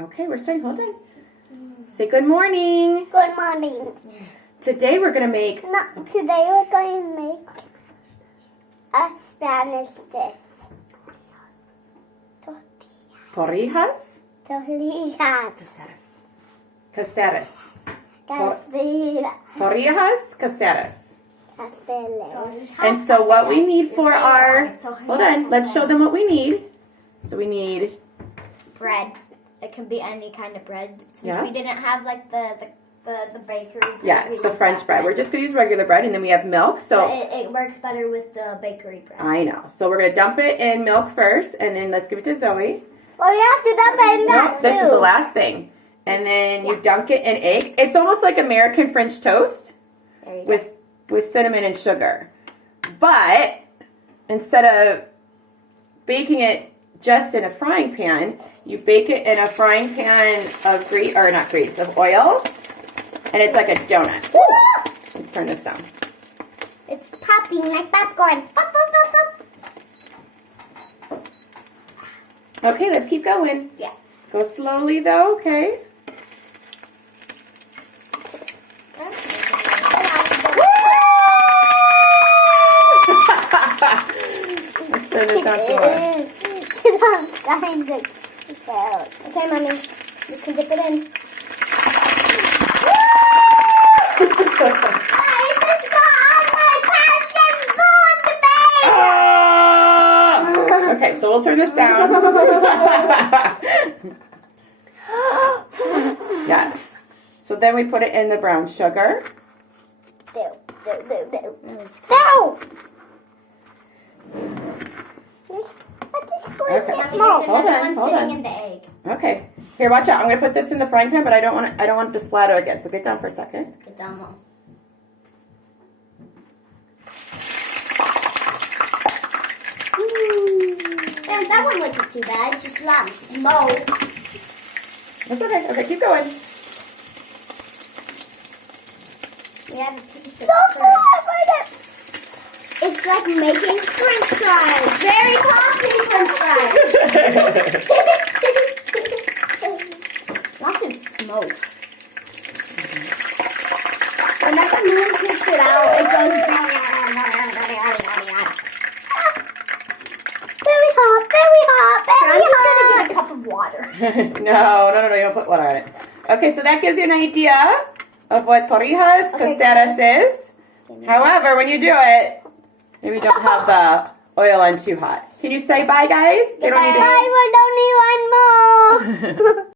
Okay, we're starting. Hold on. Say good morning. Good morning. Today we're going to make... Today we're going to make a Spanish dish. Torrijas? Tortillas. Caseras. Caseras. Torrijas caseras. Caseras. And so what we need for our... Hold on. Let's show them what we need. So we need... bread. It can be any kind of bread. Since Yeah. we didn't have like the bakery bread. Yes, the French bread. We're just going to use regular bread, and then we have milk. So But it works better with the bakery bread. I know. So we're going to dump it in milk first, and then let's give it to Zoe. Well, you have to dump it in that No, this is the last thing. And then you dunk it in egg. It's almost like American French toast There you go. with cinnamon and sugar. But instead of baking it just in a frying pan, you bake it in a frying pan of of oil, and it's like a donut. Let's turn this down. It's popping like popcorn. Pop, pop, pop, pop. Okay, let's keep going. Yeah. Go slowly though, okay? Let's turn this down some more. Okay, Mommy. You can dip it in. Okay, so we'll turn this down. Yes. So then we put it in the brown sugar. No! Okay. Hold Hold on, one hold sitting on. in the egg. Okay. Here, watch out. I'm gonna put this in the frying pan, but I don't want it to splatter again. So get down for a second. Get down low. And that one wasn't too bad. Just a lot of smoke. That's okay. Okay, keep going. We have a piece of first. It's like making French fries. Very costly French fries. Lots of smoke. Whenever Moon takes it out, it goes. Very hot, very hot, I'm very just hot. gonna get a cup of water. No, you don't put water on it. Okay, so that gives you an idea of what torrijas caseras is. However, when you do it, maybe don't have the oil on too hot. Can you say bye, guys? They don't need to. Bye, we don't need one more.